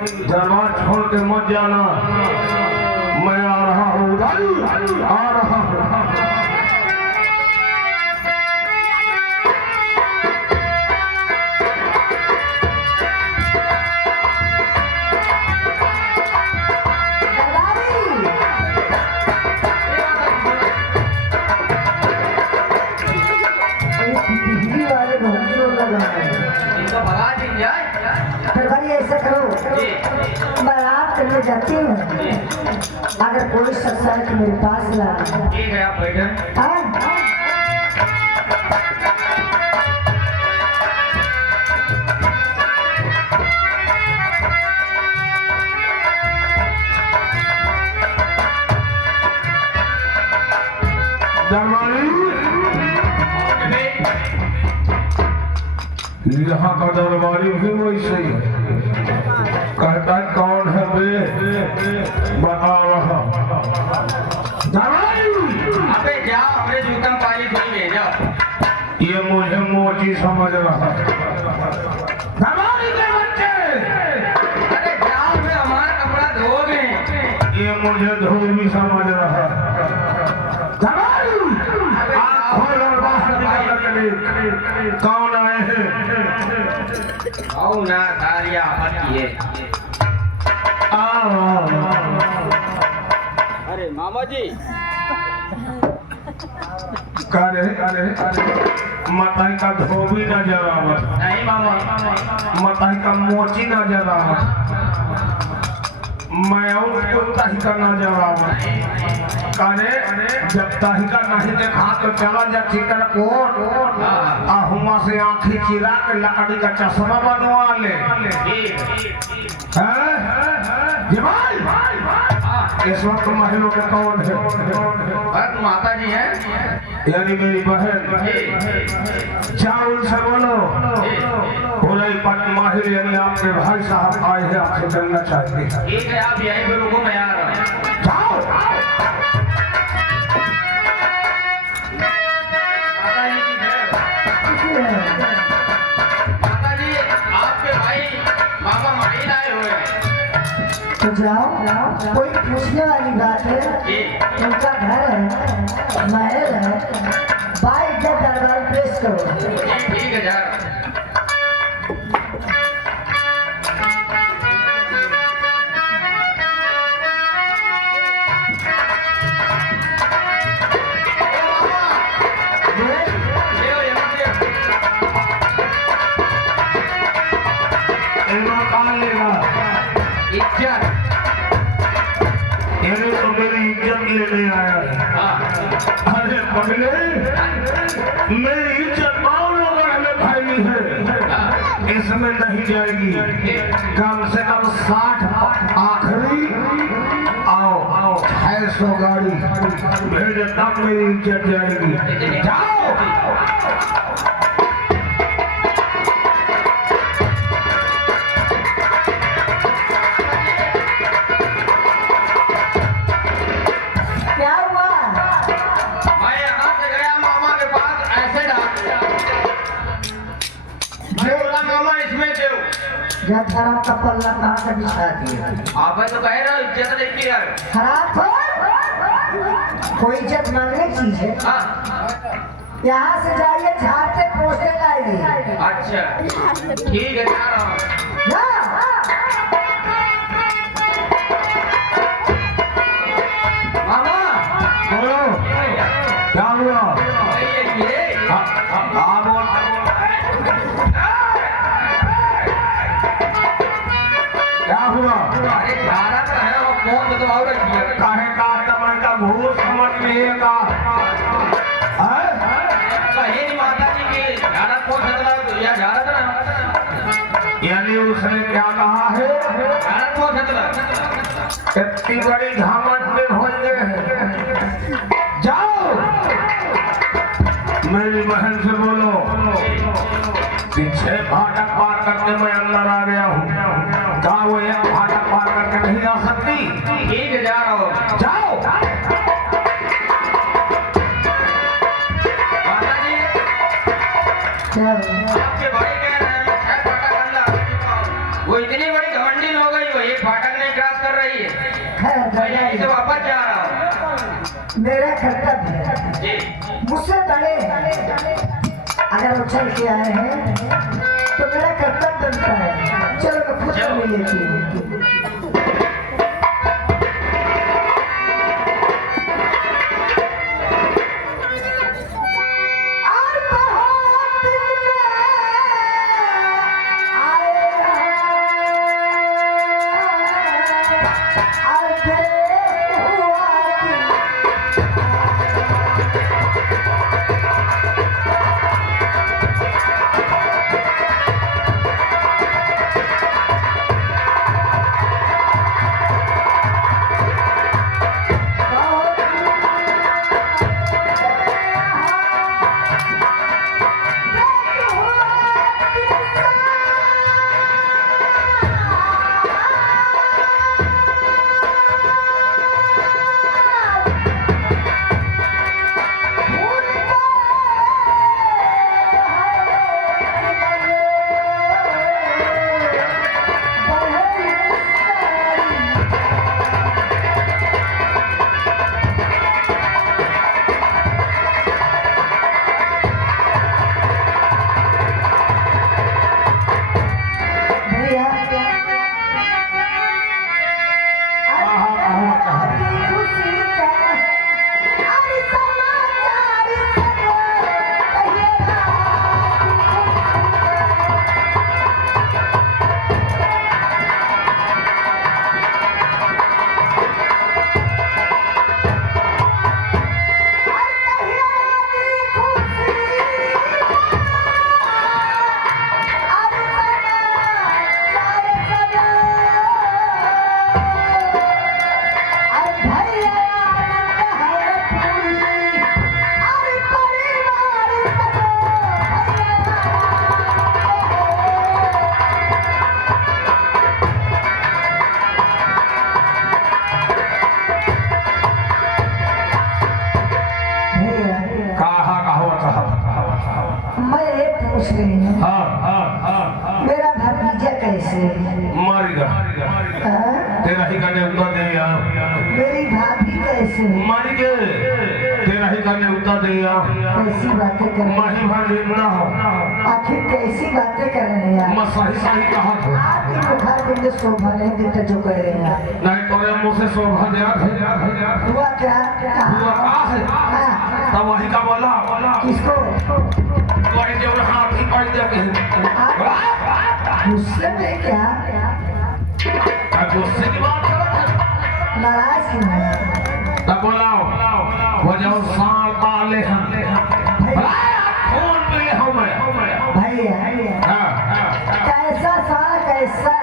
दरबार छोड़ के मत जाना, मैं आ रहा हूँ, आ रहा हूँ। ऐसा करो, मैं आप करने जाती हूँ, अगर कोई शख्स आए तो मेरे पास ला। ठीक है, आप बैठे। यहाँ का दरबारी भी वैसे ही कहता है कौन है बे, बता रहा दरबारी। अबे जाओ, अपने जूता पानी धोई भेजो। ये मुझे मोची समझ रहा है। दरबारी के बच्चे, अरे जाओ, फिर हमारा कपड़ा धो दें। ये मुझे धोबी समझ रहा है। दरबारी खोल और बाहर निकल, कौन आए हैं? आओ ना सारिया पतिए। अरे मामा जी, अरे अरे मताई का धोबी नजर आवत, नहीं मामा, मताई का मोची नजर आवत, मैं और ताही का नजर आवत। अरे जब ताही का नहीं देखा तो चला जा चिकन कोट आहुमा से आँखी चिरा के लकड़ी का चश्मा बनवा ले। इस वक्त महिलों के कौन है? माता जी हैं, यानी मेरी बहन। जाओ उनसे बोलो, बोले पट माहिर यानी आपके भाई साहब आए हैं, आपसे मिलना चाहते हैं। ठीक है, आप यहीं पे रुको, मैं आ रहा हूँ। जाओ। माता जी, आपके भाई मामा माहिर आए हुए हैं। तो जाओ, कोई पूछने वाली बात है? उनका घर है, महल है, बाइक का दरबार प्रेस करो। ठीक है, जा रहा हूँ। लेने आया है। अरे पगले, मेरी इज्जत बावनों में भाई है, इसमें नहीं जाएगी। कम से कम 60 आखिरी आओ 600 गाड़ी भेजे तब मेरी इज्जत जाएगी। जाओ। खराब का पल्ला कहाँ से बिछा दिया? आप तो कह रहे हो इज्जत देखी है। खराब हो, कोई इज्जत मांगने चीज है। यहाँ से जाइए, झाड़ते पोछते लाइए। अच्छा ठीक है, जा रहा हूँ। मामा बोलो, क्या हुआ? क्या हुआ? अरे धारा का है वो कौन बताओ रखिए। काहे का तमन का भूत समझ लिएगा। कहीं नहीं माता जी की धारा कौन खतरा है या धारा का? यानी उसने क्या कहा है? धारा कौन खतरा? इतनी बड़ी घामट में होंगे। जाओ, मेरी बहन से बोलो, पीछे फाटक पार करके मैं अंदर आ गया हूँ। क्या वो एक फाटक पार करके नहीं आ सकती? ठीक है, जा रहा हूँ। जाओ। माता जी, आपके भाई कह रहे हैं मैं 6 फाटक अंदर, वो इतनी बड़ी घमंडी हो गई भैया इसे घर वापस जा रहा हूँ। मेरा कर्तव्य है, जी मुझसे बड़े अगर वो चल के आए हैं तो मेरा कर्तव्य बनता है। चलो मैं खुद को ले लेती हूँ। मेरा भतीजा कैसे मर गया तेरा ही करने उत्तर दे या मेरी भाभी कैसे मर गए तेरा ही करने उत्तर दे या कैसी बातें कर रहे माही भाई ना हो हैं? आखिर कैसी बातें कर रहे हैं मैं सही सही कहा था आपकी बुखार के लिए शोभा नहीं देते जो कह रहे हैं आप। नहीं तोरे मुंह से शोभा दे हुआ क्या हुआ कहा है हाँ, तब वही का बोला किसको वही जो हाथ ही पड़ जाते गुस्से में क्या गुस्से की बात नाराज क्यों है तब बोलाओ वो जो साल पाले हैं खून पे हमें भैया कैसा सा कैसा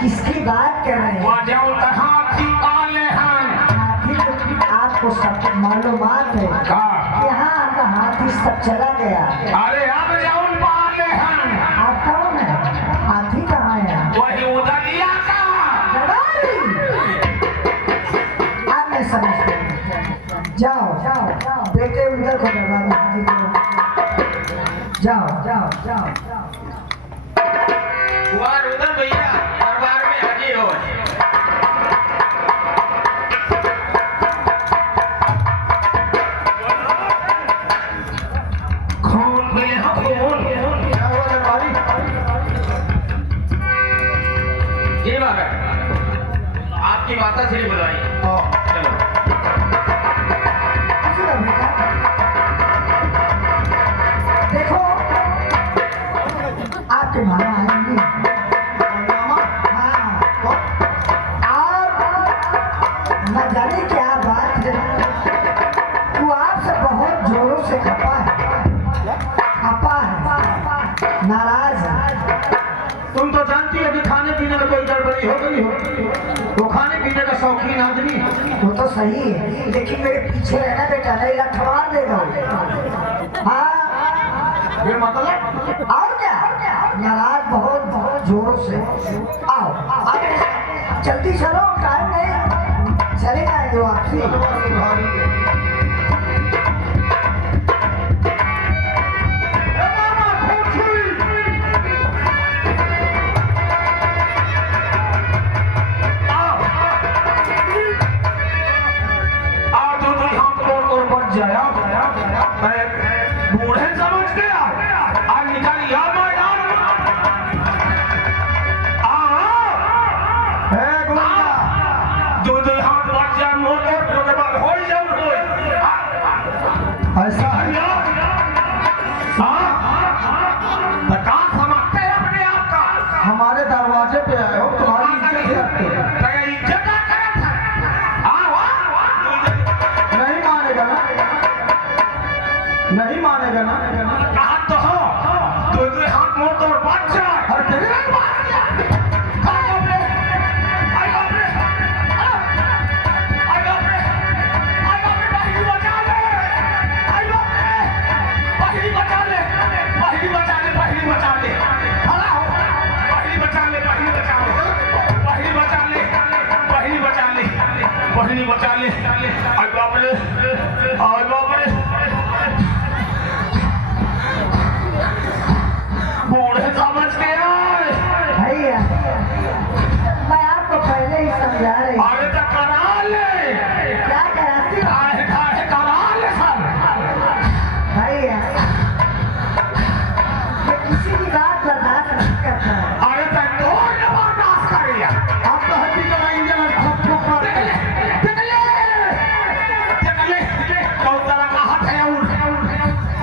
किसकी बात कर रहे हैं वो जो हाथी पाले हैं हाथी तो आपको सब मालूमात है हाँ यहाँ आपका हाथी सब चला गया अरे अब जौन पाले हैं आप कौन है हाथी कहाँ है वही उदलिया का आप मैं समझते हूँ। जाओ बेटे उधर को दरबार में हाथी को जाओ कुमार रुदन भैया दरबार में हाजिर हो। खून पे हाँ खून क्या हुआ दरबारी? जी महाराज आपकी माता श्री बुलाई। चलो सुनो बेटा, देखो आपके मामा आएंगे हाँ और न जाने क्या बात है वो आपसे बहुत जोरों से खपा है नाराज है तुम तो जानती हो कि खाने पीने में कोई गड़बड़ी हो गई हो। वो खाने पीने का शौकीन आदमी है। वो तो सही है लेकिन मेरे पीछे रहना बेटा नहीं लठवार देगा हाँ ये मतलब और क्या नाराज बहुत जोरों से आओ अब जल्दी चलो टाइम नहीं चले जाएंगे वो आपसे वाहिनी बचा ले। अरे बाप रे, अरे बाप रे, बूढ़े समझ गया। भैया मैं आपको पहले ही समझा रही हूँ। अरे तो करा ले, क्या कराती हो? करा ले सर। भैया ये किसी की बात बर्दाश्त नहीं करता है। अरे तो कौन बर्दाश्त करेगा? आप तो हड्डी का इंजन ठप ठप मार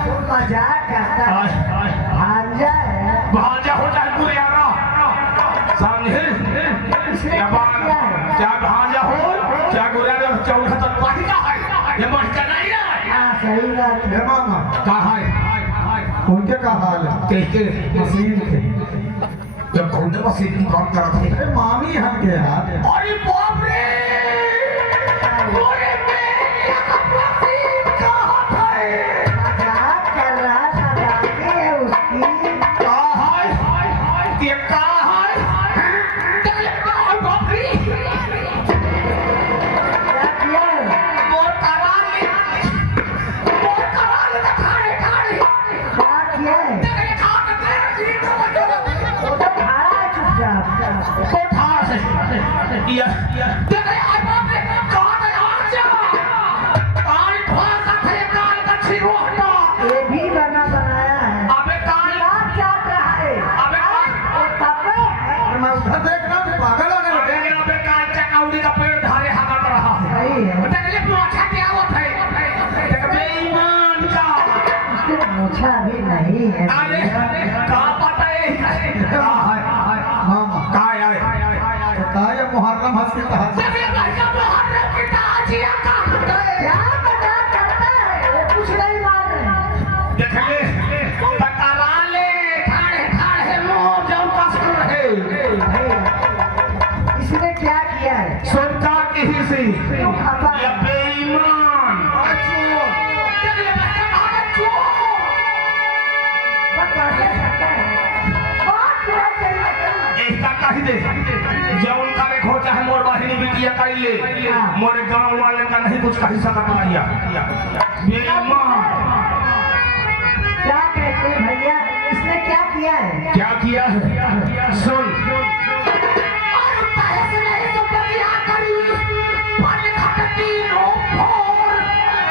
वो मजाक करता है। भांजा है। भांजा हो जाए गुरियारा, समझे? क्या बात? क्या भांजा हो, क्या गुरियारा, चौथा तक बाकी का है, ये मरता नहीं है। हाँ सही बात है। हे मामा कहाँ है? उनके का हाल है कहते मशीन थे जब कौन मशीन की बात कर रहे थे? अरे मामी हम के हाथ अरे बाप रे, अरे मेरी मशीन कहाँ है? मजाक कर रहा था, गाली है उसकी। कहाँ है? ये कहाँ है? बाप रे, क्या किया है? मोर करा ले तो खाड़े खाड़े क्या किया है? तेरे खा के तेरे जी को बचो। वो तो खड़ा है चुपचाप। कोठार से ये तेरे आई बाप रे, कहाँ गया आजा? काल भाषा थे, काल का छिरो हटा। ये भी बना बनाया है। अबे काल, क्या चाट रहा है? अबे काल, वो तपे है। और मैं उधर देख रहा हूँ पागल हो गया अबे काल चकाउड़ी का पेड़ धारे हगत रहा है। सही है। तेरे मोछा क्या होता है? तेरे बेईमान का। उसके मूछा भी नहीं है। अरे कहाँ पता है? कहाँ है? मामा कहाँ है? कहा ये मुहर्रम हंस के कहा तेरे भाई का मुहर्रम की ताजिया कहाँ है? क्या मजाक करता है? वो कुछ नहीं मान रहे। देख ले, टकरा ले, खाड़े खाड़े मुँह जम कस रहे। भैया, इसने क्या किया है? सोचा कहीं से क्यों खपा है? ये बेईमान और चोर। तेरे लिए बच्चा भागा चोर। बहुत बढ़िया करता है। बहुत बुरा चलता है। एक का कह दे, जब उनका देखो चाहे मोर वाहिनी बिटिया कर ले, मोरे गांव वाले का नहीं कुछ कह सकता भैया। बेईमान। क्या कहते हैं भैया? इसने क्या किया है? क्या किया है? सुन।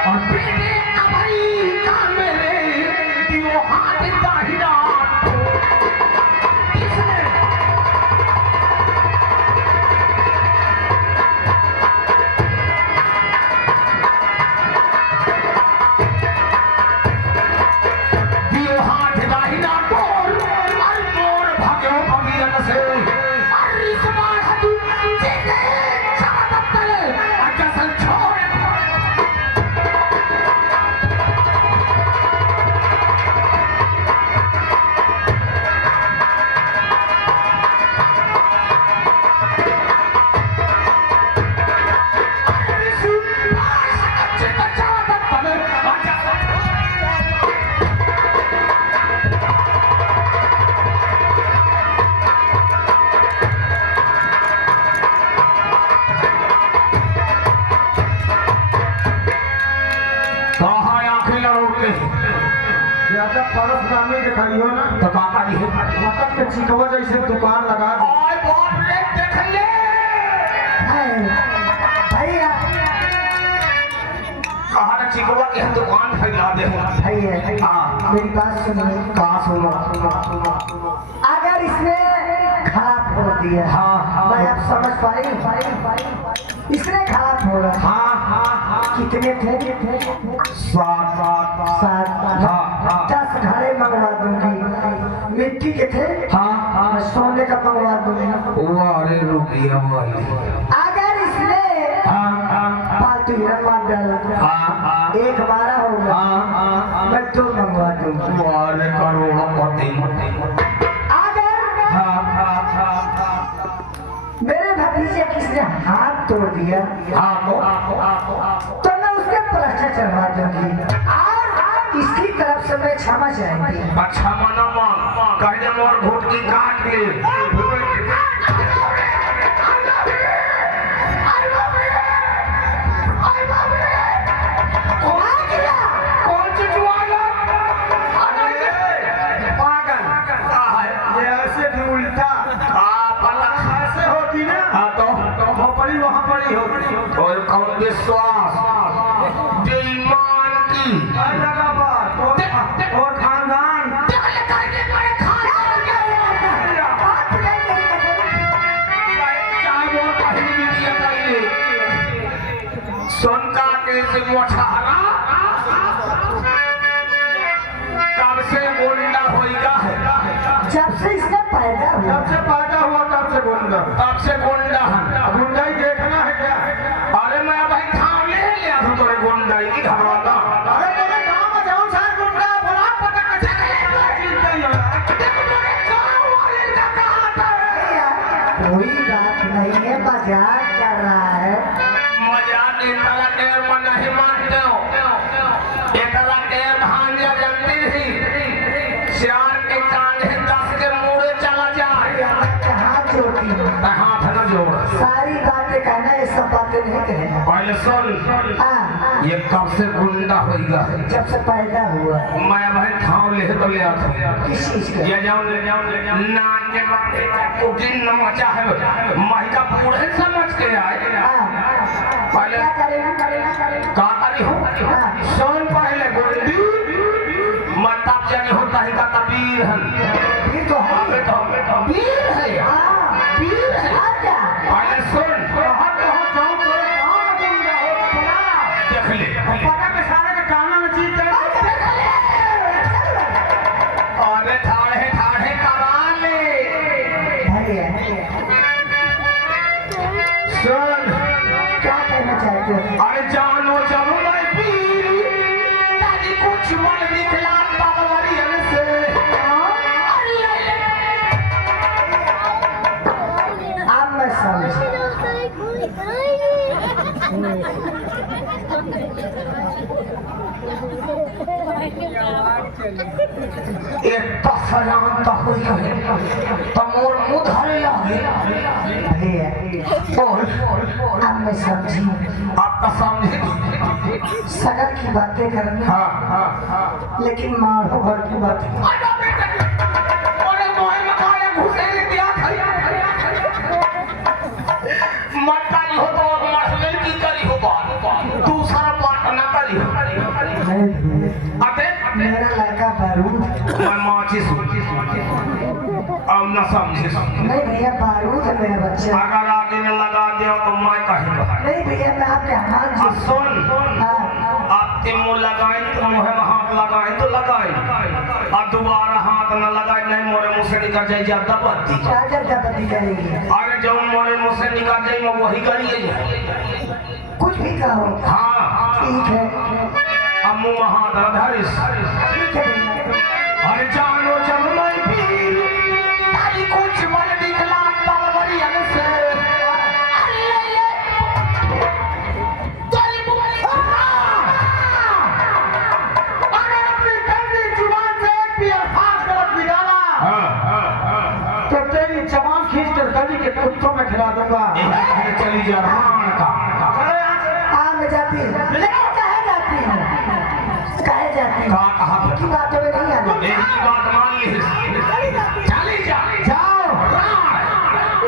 और पीने का भाई का मेरे दियो हाथ दाहिना किसने? दियो हाथ दाहिना टोर और मोर भाग्यो भगीरथ से और इस बार तू जीते चाहता तले अजसल छोड़। ज्यादा परस नामे के खड़ी हो ना तो काका जी मतलब के चिकवा जैसे दुकान लगा दी ओए बाप रे, देख ले। भैया कहा ना चिकवा की हम दुकान फैला दे। भैया हाँ। मेरी बात सुनिए। कहा सुनो? अगर इसने खराब छोड़ दिया, हाँ, मैं अब समझ पाई। इसने खराब छोड़ा। हाँ, कितने थे? सात 10 घड़े मंगवा दूंगी। मिट्टी के थे? हाँ, मैं सोने का मंगवा दूंगी। अरे रुकिया वाली। अगर इसने पालतू हिरन मार डाला, एक 12 होगा, मैं 2 मंगवा दूंगी। अरे करोड़पति। अगर मेरे भतीजे किसने हाथ तोड़ दिया तो मैं उसके प्लास्टर चढ़वा दूंगी और इसकी तरफ से मैं क्षमा चाहूंगी। अच्छा मना कहने मोर घुट की काट ले। पड़ी वहाँ पड़ी होगी। और कौन विश्वास बेईमान की लगा बात और खानदान सोनका के से मोछारा कब से गुंडा होएगा है जब से इसका पैदा हुआ जब से पैदा हुआ तब से गुंडा। तब से गुंडा है। गुंडा ही देखना है क्या? अरे मैं भाई थाम ले लिया तू तोरे गुंडा की घरवाला। अरे तेरे गांव में जाऊं साहब गुंडा बड़ा पता कैसे चलेगा? चिंता ही हो रहा है। देखो मेरे गांव वाले का कहा था कोई बात नहीं है, मजाक कर रहा है। मजाक इतना देर में नहीं मानते हो। इतना देर भांजा जलती थी श्यार के कांधे 10 के मुड़े चला जाए हाथ जोड़ती हूँ, हाथ न जोड़। सारी बातें कहना, ये सब बातें नहीं कहना। पहले सुन हाँ, ये कब से गुंडा होएगा जब से पैदा हुआ। मैं भाई ठाव ले तो ले आता किस चीज का? ये जाऊं ले जाऊं नान के बाते कुकिंग न मचा है माई का बूढ़े समझ के आए। हाँ, पहले क्या करेगा? का तारी हो सुन पहले गुंडी मत तब जानी होता है का तबीर है फिर तो है। अबे तो पीर है हाँ, पीर है। आजा। पहले सुन कहाँ जाऊं तेरे गांव में गुंडा हो पड़ा। देख ले पता के सारे के काना में चीज कर। अरे ठाड़े ठाड़े करा ले भैया, सुन क्या कहना चाहते हो? अरे जानो जब मैं पीर ताकि कुछ मन निकला बाबरियन से अब मैं समझ। एक तफरान तो हुई है तमोर मुंह धरे लागे भैया, बोल अब मैं समझी। आप तो समझे। सगर की बातें करनी, हाँ लेकिन मारो घर की बातें। अरे मोहे में खाया घुसे ले दिया मत करी हो तो मसले की करी हो बात दूसरा बात ना करी हो। अबे मेरा लड़का बारूद। मैं माची अब न समझे। नहीं भैया, बारूद है मेरा बच्चा। अगर आगे न लगा दिया तो मैं कहेगा नहीं भैया, मैं आपके हाथ अब जो। सुन हाँ, आप मुँह लगाए तो मुँह में हाथ लगाए तो लगाए और दोबारा हाथ न लगाए नहीं मोरे मुँह से निकल जाए ज्यादा बत्ती क्या जबरदस्ती करेगी? अरे जो मोरे मुँह से निकल जाए मैं वही करिए। कुछ भी कहो। हाँ ठीक है, अब मुँह में हाथ न धरिस। ठीक है भैया। अरे जानो जब मैं पीर ताली कुछ मन निकला तलवरियन से ताली बुरी अगर अपनी गंदी जुबान से एक भी अल्फाज गलत निकाला तो तेरी जबान खींच कर गली के कुत्तों में खिला दूंगा। चली जा रहा चले यहाँ से। हाँ, मैं जाती हूँ। कहे जाती हूँ? कहे जाती हूँ? कहा की बातों में नहीं आना। एक ही बात मान ली चली जा जाओ।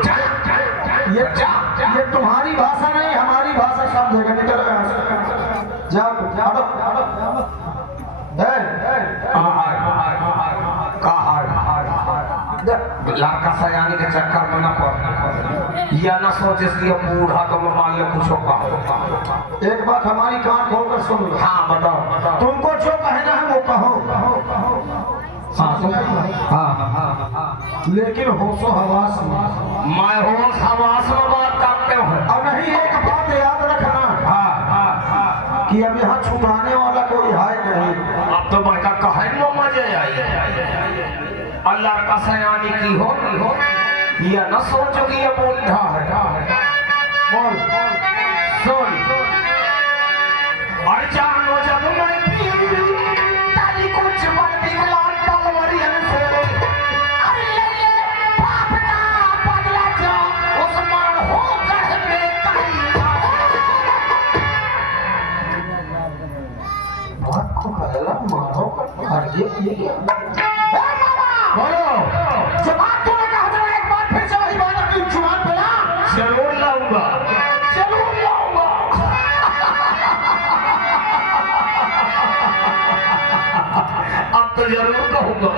जा ये तुम्हारी भाषा नहीं, हमारी भाषा सब जगह निकल यहाँ से। जाओ जाओ। लड़का सयानी के चक्कर में न पड़ या न सोचे कि ये बूढ़ा तो मान लो कुछ होगा। एक बात हमारी कान खोलकर सुन लो। हाँ बताओ तुमको जो कहना है वो कहो। हाँ, लेकिन होशो हवास में। मैं होश हवास में बात करते हूँ। और नहीं, एक बात याद रखना कि अब यहाँ छुपाने वाला कोई है नहीं। अब तो मैं का कहे में मजे आई अल्लाह का सयानी की हो या न सोचो कि ये बूढ़ा है। बोल। सुन और जानो जब मैं पीर ताली कुछ मन निकला तलवरियन से अरे ले बाप का बदला जा उस्मान हो गढ़ में कहीं बात को कहला मारो कर ये क्या? बोलो। जवाब तूने कहा था एक बार फिर से वही बात अपनी जुबान पे ला। जरूर लाऊंगा। तो जरूर कहूँगा।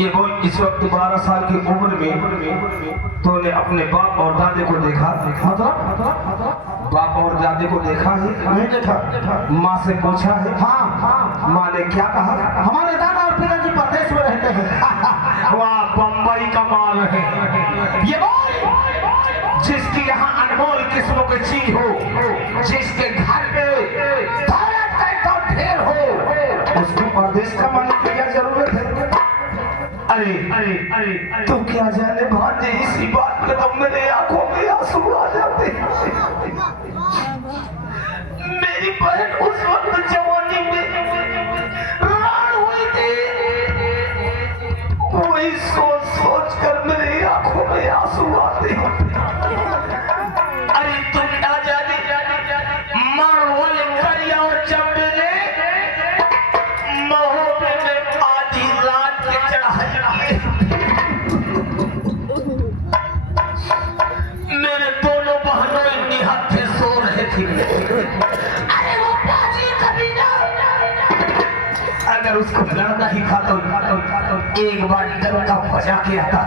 ये बोल इस वक्त 12 साल की उम्र में तूने अपने बाप और दादे को देखा? बाप और दादे को देखा है? नहीं देखा। माँ से पूछा है? हाँ। माँ ने क्या कहा? हमारे दादा और पिताजी परदेश में रहते हैं। वहाँ बम्बई का माल है। ये बोल जिसकी यहाँ अनमोल किस्मों की चीज हो, जिसके घर में ढेर हो, उसको परदेश का मालिक की क्या जरूरत है? अरे अरे अरे तो क्या जाने भांजे, इसी बात पे तो मेरे आंखों में आंसू आ जाते। मेरी बहन उस वक्त जवानी में राण हुई थी, वही सोच सोच कर मेरे आंखों में आंसू आते। अरे तुम क्या जाने मार वाले करिया और चंबे ने महोबे में आधी रात के चढ़ाई मेरे दोनों बहनों निहत्थे सो रहे थे। अरे वो बाजी कभी ना, अगर उसको लड़ना ही था तो एक बार डंका बजा के आता।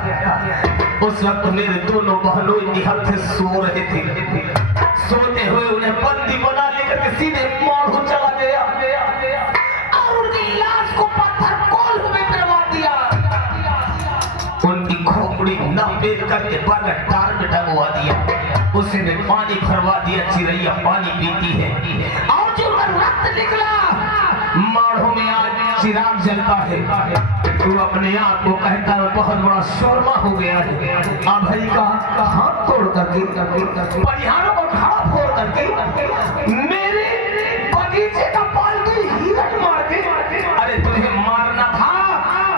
उस वक्त मेरे दोनों बहनों निहत्थे सो रहे थे। सोते हुए उन्हें बंदी बना लेकर के सीधे मारू चला गया और उनकी लाश को पत्थर कोल में गिरवा दिया। उनकी खोपड़ी नपेट करके बगल टार में टंगवा दिया। उसे ने पानी भरवा दिया, चिड़ैया पानी पीती है और जो रक्त निकला मारो आंखों में आज चिराग जलता है। तू अपने आप को कहता है बहुत बड़ा शोरमा हो गया है। अब भाई का हाथ तोड़ करके परिहारों को खड़ा फोड़ करके मेरे बगीचे का पालतू हिरन मार के, अरे तुझे मारना था,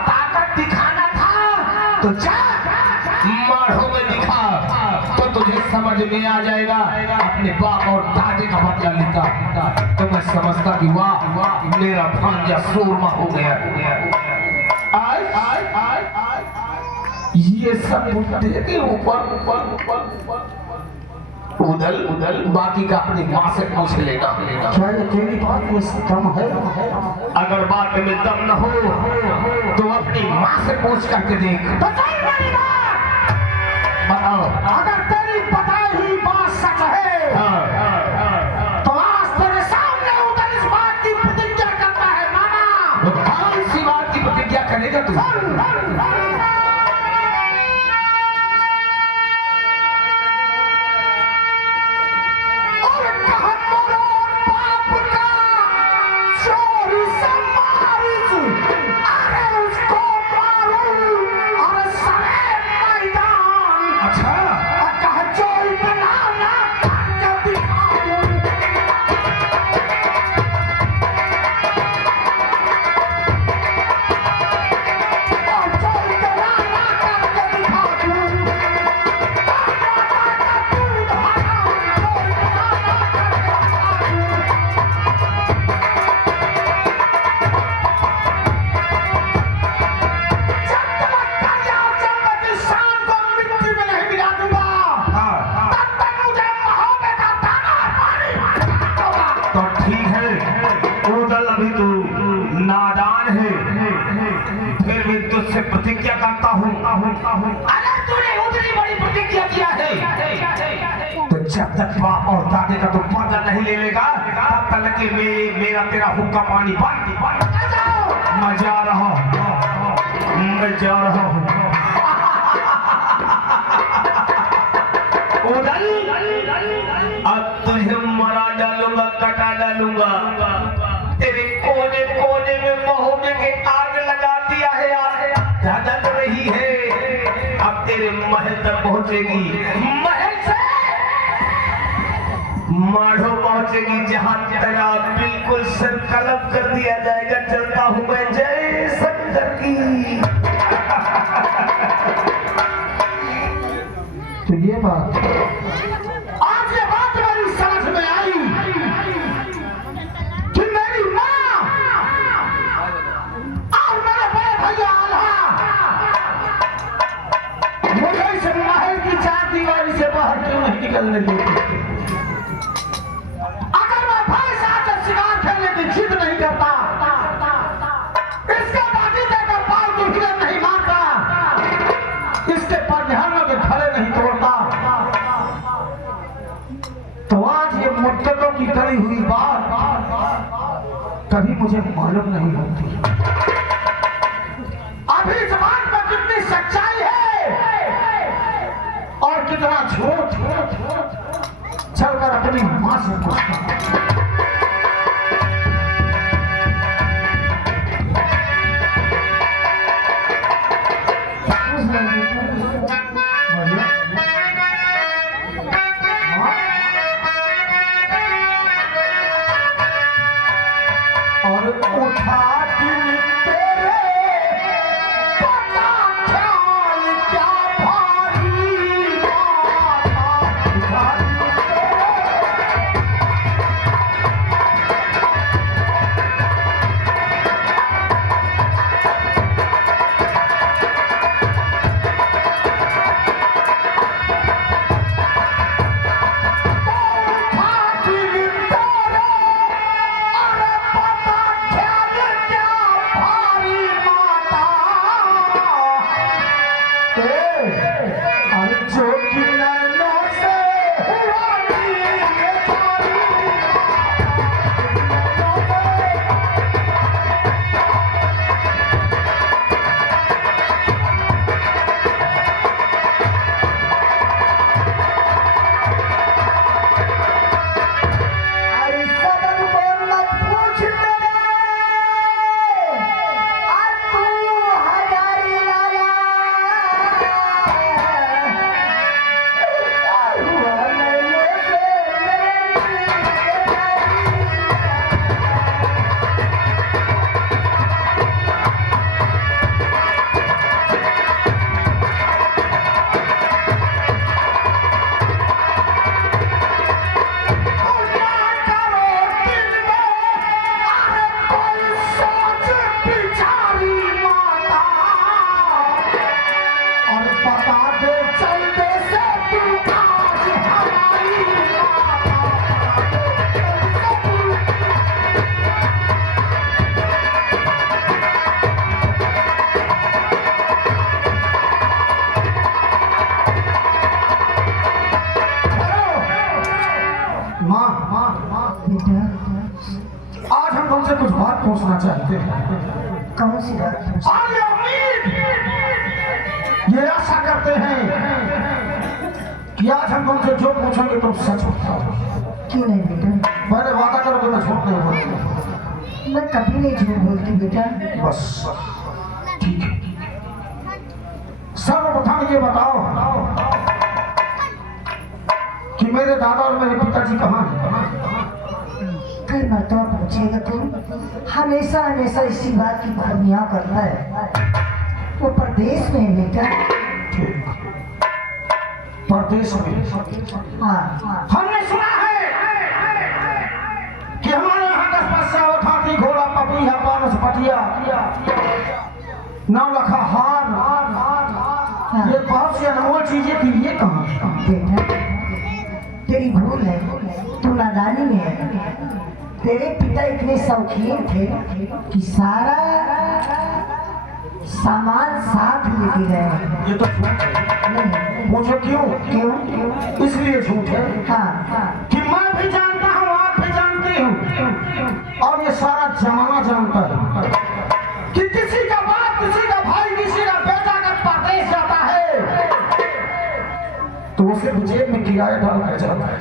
ताकत दिखाना था तो जा माढ़ों में दिखा, तो तुझे समझ में आ जाएगा। अपने बाप और दादे का बदला लेता तो मैं समझता कि वाह मेरा भांजा सूरमा हो गया। ये सब बुढ़े के ऊपर उदल बाकी का अपनी माँ से पूछ लेना। क्या ये तेरी बात में दम है? अगर बात में दम न हो तो अपनी माँ से पूछ करके देख। बताई मेरी बात। बताओ। अगर तेरी बताई हुई बात सच है तो आज तेरे सामने उधर इस बात की प्रतिज्ञा करता है मामा। तो कौन सी बात की प्रतिज्ञा करेगा तू? प्रतिज्ञा करता हूँ। अगर तूने उतनी बड़ी प्रतिज्ञा किया है तो जब तक बाप और दादे का तो बदला नहीं ले लेगा तब तक कि मेरा तेरा हुक्का पानी बंद। मैं जा रहा हूँ। अब तुझे मरा डालूंगा, कटा डालूंगा। तेरे कोने कोने में महोबे के आग लगा दिया है, धधक रही है। अब तेरे महल तक पहुंचेगी, महल से माढ़ो पहुंचेगी जहां तेरा बिल्कुल सर कलम कर दिया जाएगा। चलता हूं मैं जय शंकर की। तो ये बात आज ये बात मेरी समझ में आई कि मेरी माँ और मेरे बड़े भैया आल्हा मुझे इस महल की चार दीवारी से बाहर क्यों नहीं निकलने देते। अगर मैं भाई साहब से शिकार खेलने की जिद नहीं करता, इसके बागीचे का पालतू हिरन नहीं मारता, इसके परिहारों के खड़े नहीं तोड़ता, तो आज ये मुद्दतों की करी हुई बात कभी मुझे मालूम नहीं होती। अभी जबान पर कितनी सच्चाई है और कितना झूठ। चलकर अपनी मां से पूछता और उठा दिल तेरे पता ख्याल क्या भारी बात, उठा दिल तेरे बेटा आज हम तुमसे कुछ बात पूछना चाहते हैं। कौन सी बात? और ये उम्मीद, ये आशा करते हैं कि आज हम तुमसे जो पूछेंगे तुम सच बताओ। क्यों नहीं बेटा? पहले वादा करो कि मैं झूठ नहीं बोलूंगा। मैं कभी नहीं झूठ बोलती बेटा। बस ठीक है। सर्वप्रथम ये बताओ कि मेरे दादा और मेरे पिताजी कहाँ हैं? कई मरतबा पूछेगा तुम, हमेशा हमेशा इसी बात की खुमियाँ करता है। वो परदेश में है बेटा। ठीक। परदेश में? हाँ। हमने सुना है कि हमारे यहाँ 10 पैसा हाथी घोड़ा पपीहा पारस पटिया नौलखा हार, ये बहुत सी अनमोल चीजें थी, ये कहाँ? बेटा तेरी भूल है, तू नादानी में है। तेरे पिता इतने शौकीन थे कि सारा सामान साथ लेके गए। ये तो झूठ है। नहीं। मुझे क्यों? क्यों? इसलिए झूठ है हाँ। कि मैं भी जानता हूँ, आप भी जानते हो, और ये सारा जमाना जानता है कि किसी का बाप, किसी का भाई, किसी का बेटा अगर परदेश जाता है तो उसे जेब में किराया डाल कर जाता है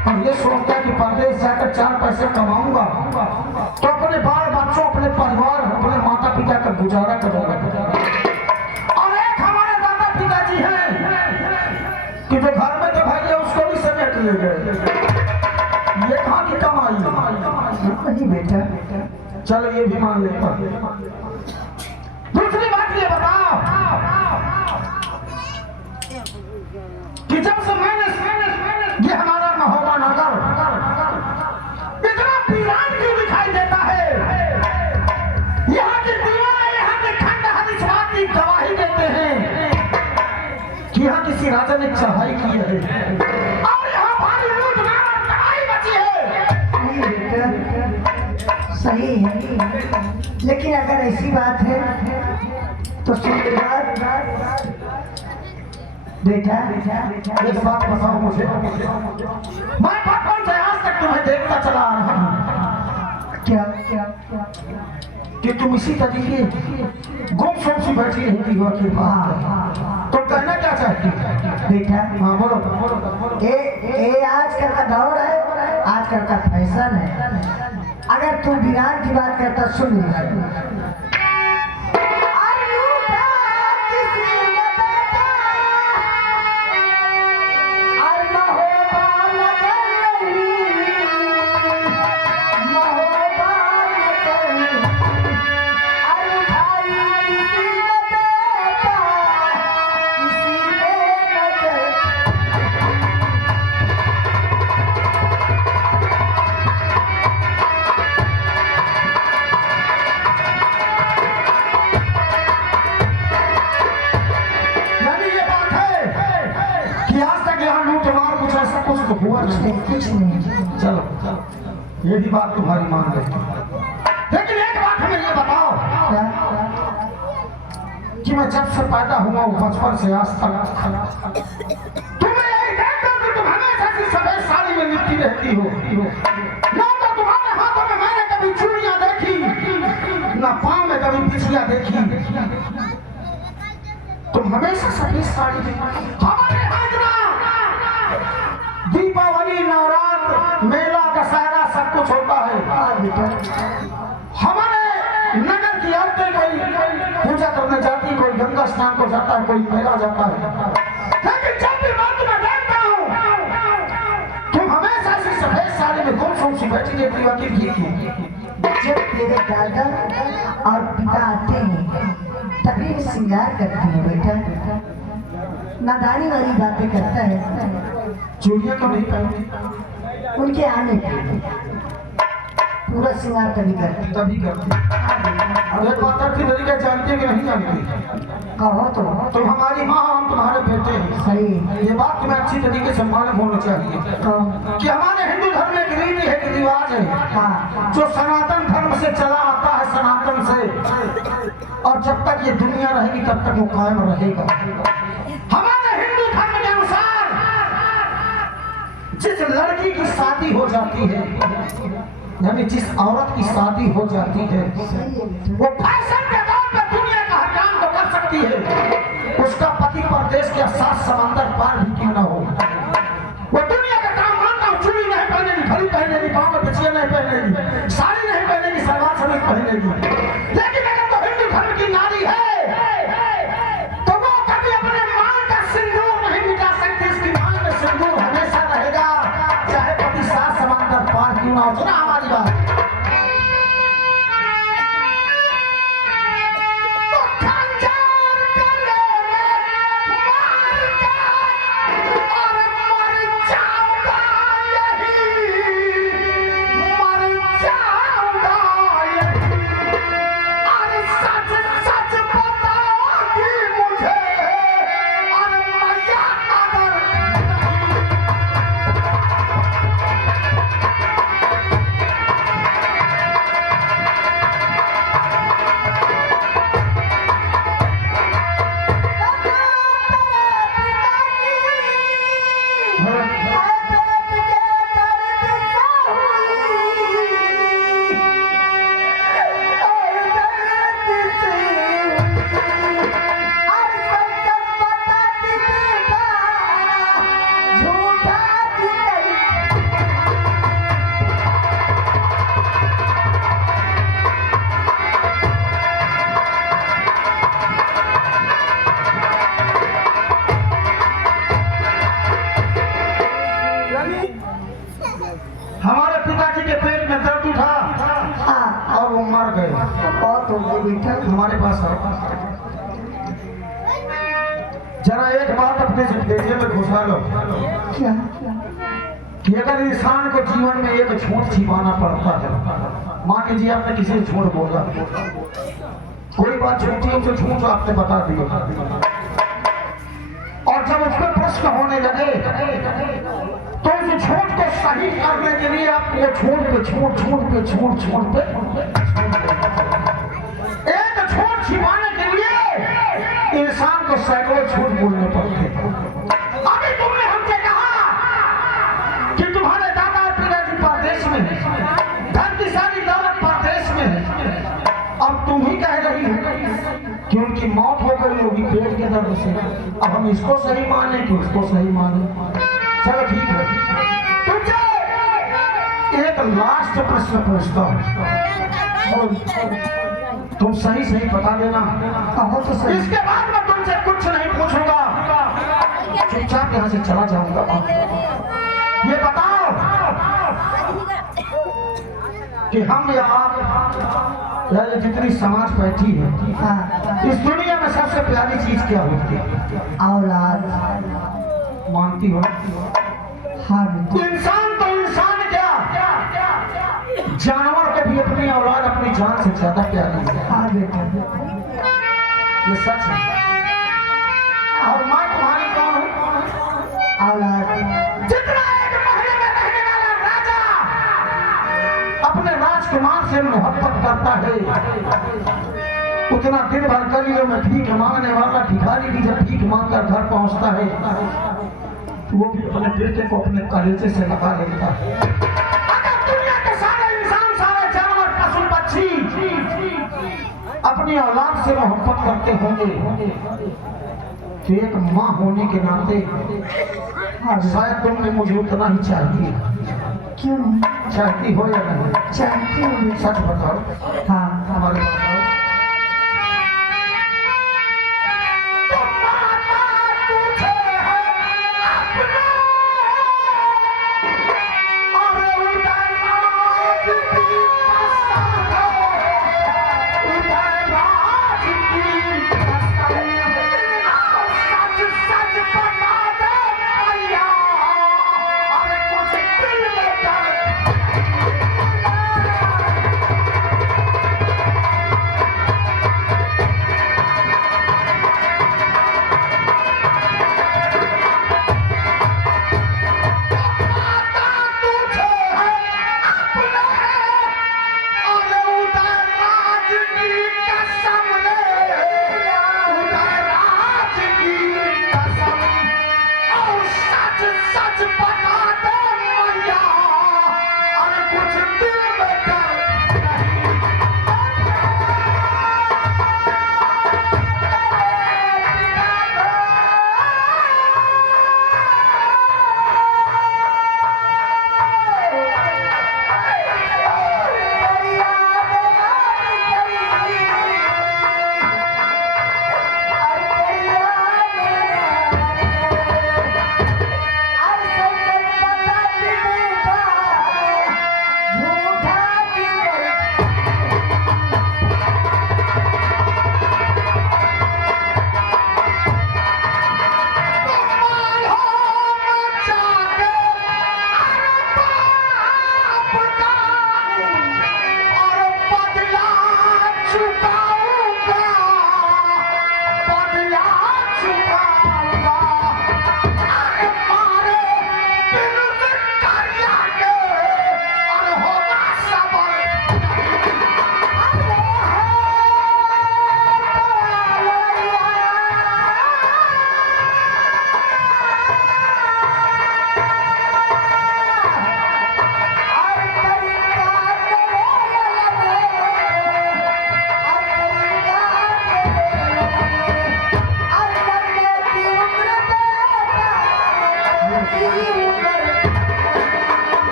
और ये सोचता है कि परदेश जाकर 4 पैसे कमाऊंगा तो अपने बाल बच्चों, अपने परिवार, अपने माता पिता का गुजारा करूंगा। और एक हमारे दादा पिताजी हैं कि जो घर में तो भाई है उसको भी समेट ले गए। ये कहाँ की कमाई है? नहीं बेटा। चलो ये भी मान लेता। दूसरी बात ये बताओ कि जब से मैंने ये हमारा महोबा नगर इतना वीरान क्यों दिखाई देता है? यहाँ की दीवारें, यहाँ के खंडहर इस बात की गवाही देते हैं कि यहाँ किसी राजा ने चढ़ाई की है और यहाँ भारी लूट मार और तबाही मची है। नहीं बेटा, सही है, लेकिन अगर ऐसी बात है तो सुन बात बेटा। एक बात बताओ मुझे, मैं बचपन से आज तक तुम्हें देखता चला आ रहा हूँ क्या? कि तुम इसी तरीके गुमसुम सी बैठी रहती हो के पास। तुम कहना क्या चाहती हो? बेटा हाँ बोलो। ये आजकल का दौर है, आजकल का फैशन है। अगर तू वीरान की बात करता सुन ले। हुआ कुछ नहीं। चलो ये भी बात तुम्हारी मान लेती हूँ, लेकिन एक बात हमें ये बताओ कि मैं जब से पैदा हुआ हूँ बचपन से आज तक तुम्हें यही देखता कि तुम हमेशा से सफेद साड़ी में लिपटी रहती हो। ना तो तुम्हारे हाथों में मैंने कभी चूड़ियां देखी, ना पाँव में कभी बिछिया देखी। तुम हमेशा सफेद साड़ी में। हमारे दीपावली, नवरात्र, मेला, दशहरा सब कुछ होता है। हमारे नगर की औरतें कोई पूजा करने जाती, कोई गंगा स्नान को जाता है, कोई मेला जाता है। लेकिन जब भी मैं तुम्हें देखता हूँ तुम हमेशा से सफेद साड़ी में गुमसुम सी बैठी रहती हो। जब तेरे दादा और पिता आते हैं तभी श्रृंगार करती है बेटा। नादानी वाली बातें करता है। चूड़ियां तो नहीं पहनती, उनके आने पे पूरा श्रृंगार तभी करती। तभी करती। अरे माता की तरीका जानती है कि नहीं जानती? कहो तो। तुम हमारी माँ, हम तुम्हारे बेटे हैं। सही। ये बात तुम्हें अच्छी तरीके से मालूम होना चाहिए कि हमारे हिंदू धर्म में एक रीति है, एक रिवाज है। हाँ। जो सनातन धर्म से चला आता है, सनातन से, और जब तक ये दुनिया रहेगी तब तक वो कायम रहेगा। हमारे हिंदू धर्म के अनुसार जिस लड़के लड़की की शादी हो जाती है, यानी जिस औरत की शादी हो जाती है, वो फैशन के तौर पे दुनिया का हर काम तो कर सकती है, उसका पति परदेश के 7 समंदर पार भी क्यों ना हो, वो दुनिया का काम मानता हूँ, चूड़ी नहीं पहनेगी, घड़ी पहनेगी, पाँव में बिछिया नहीं पहनेगी, साड़ी नहीं पहनेगी, सलवार समीज पहनेगी, लेकिन अगर तो हिंदू धर्म की नारी है तो वो कभी अपने मां का सिंदूर नहीं मिटा सकती। इसकी मां में सिंदूर हमेशा रहेगा, चाहे पति 7 समंदर पार क्यों ना हो। सुना हमारी बात। हमारे पिताजी के पेट में दर्द उठा और वो मर गए। बहुत हो गई बेटा। हमारे पास आओ, जरा एक बात अपने जिंदगी में घुसा लो क्या? कि अगर इंसान को जीवन में एक झूठ छिपाना पड़ता है, मान लीजिए आपने किसी से झूठ बोला, कोई बात झूठी उसे झूठ आपने बता दिया, और जब उस पर प्रश्न होने लगे तो उस झूठ को सही करने के लिए आप वो झूठ पे एक झूठ छिपाने के लिए इंसान को सैकड़ों झूठ बोलने पड़ते हैं। अभी तुमने हमसे कहा कि तुम्हारे दादा और पिताजी परदेश में है, घर की सारी दौलत परदेश में है, अब तुम ही कह रही हो कि उनकी मौत हो गई होगी पेट के दर्द से। अब हम इसको सही माने कि उसको सही माने? चलो ठीक है, तुमसे एक लास्ट प्रश्न पूछता हूँ, तुम सही सही बता देना। कहो तो सही। इसके बाद मैं तुमसे कुछ नहीं पूछूंगा, चुपचाप यहाँ से चला जाऊंगा। ये बताओ कि हम या आप या ये जितनी समाज बैठी है, हाँ। इस दुनिया में सबसे प्यारी चीज क्या होती है? औलाद। मानती हो? हाँ बेटा। इंसान तो इंसान क्या, जानवर को भी अपनी औलाद अपनी जान से ज्यादा प्यारी है। हाँ बेटा। ये सच है। और मैं तुम्हारी कौन हूँ? औलाद। जितना एक महल में रहने वाला राजा अपने राजकुमार से मोहब्बत करता है, उतना दिन भर गलियों में भीख मांगने वाला भिखारी भी जब भीख मांगकर घर पहुंचता है वो भी अपने बेटे को अपने कलेजे से लगा लेता है। अगर दुनिया के सारे इंसान, सारे जानवर, पशु पक्षी अपनी औलाद से मोहब्बत करते होंगे तो एक माँ होने के नाते शायद तुमने मुझे उतना ही चाहिए। क्यों नहीं? चाहती हो या नहीं? चाहती हूँ। सच बताओ। हाँ। हमारे पास आओ।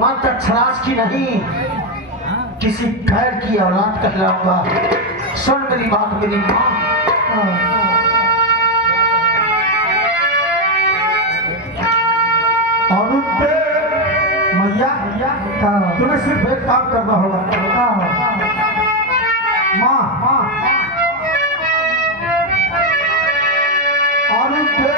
मत अक्षराज की नहीं, किसी गैर की औलाद कहलाऊंगा। सुन मेरी बात मेरी माँ। और उनपे मैया तुम्हें सिर्फ एक काम करना होगा माँ। और उनपे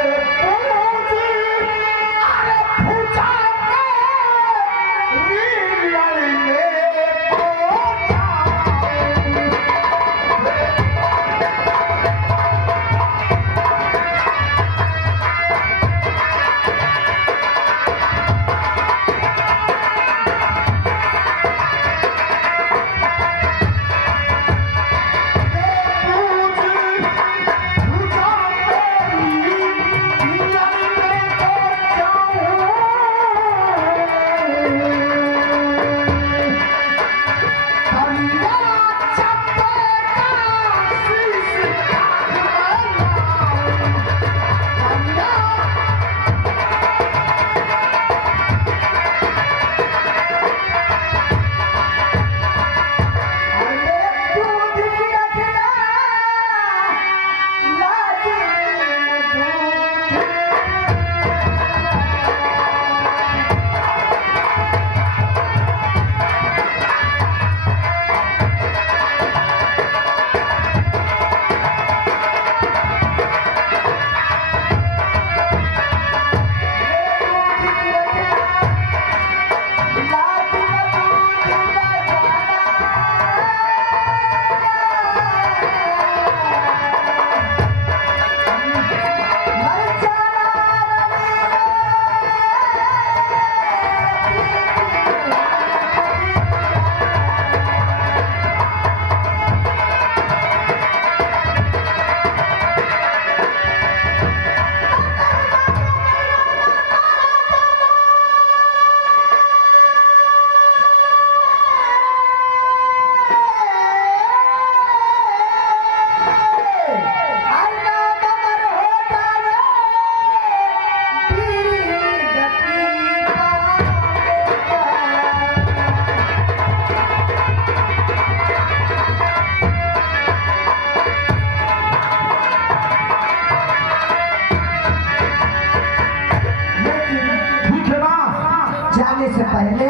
से पहले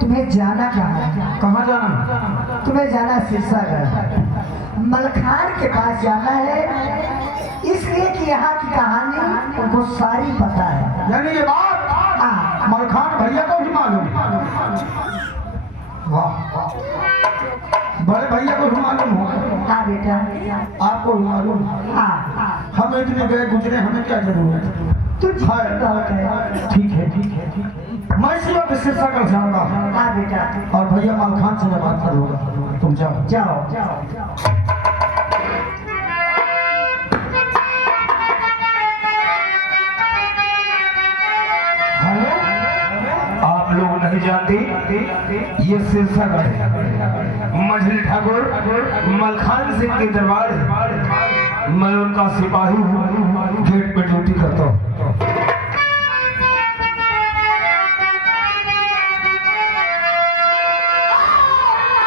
तुम्हें जाना कहाँ है? कहाँ जाना? तुम्हें जाना सिरसागढ़, मलखान के पास जाना है, इसलिए कि यहाँ की कहानी उनको सारी पता है। यानी ये बात मलखान भैया को भी मालूम? वाह, बड़े भैया को भी मालूम हो? हाँ बेटा, आपको भी मालूम? हाँ। हम इतने गए गुजरे, हमें क्या जरूरत? ठीक है, ठीक है। मैं सिर्फ सिरसागढ़ जाऊंगा। हाँ बेटा। और भैया मलखान से मैं बात करूंगा, तुम जाओ। आप लोग नहीं जानते, ये सिरसागढ़ है, मझली ठाकुर मलखान सिंह के दरबार है। मैं उनका सिपाही हूँ, गेट पे ड्यूटी करता हूँ।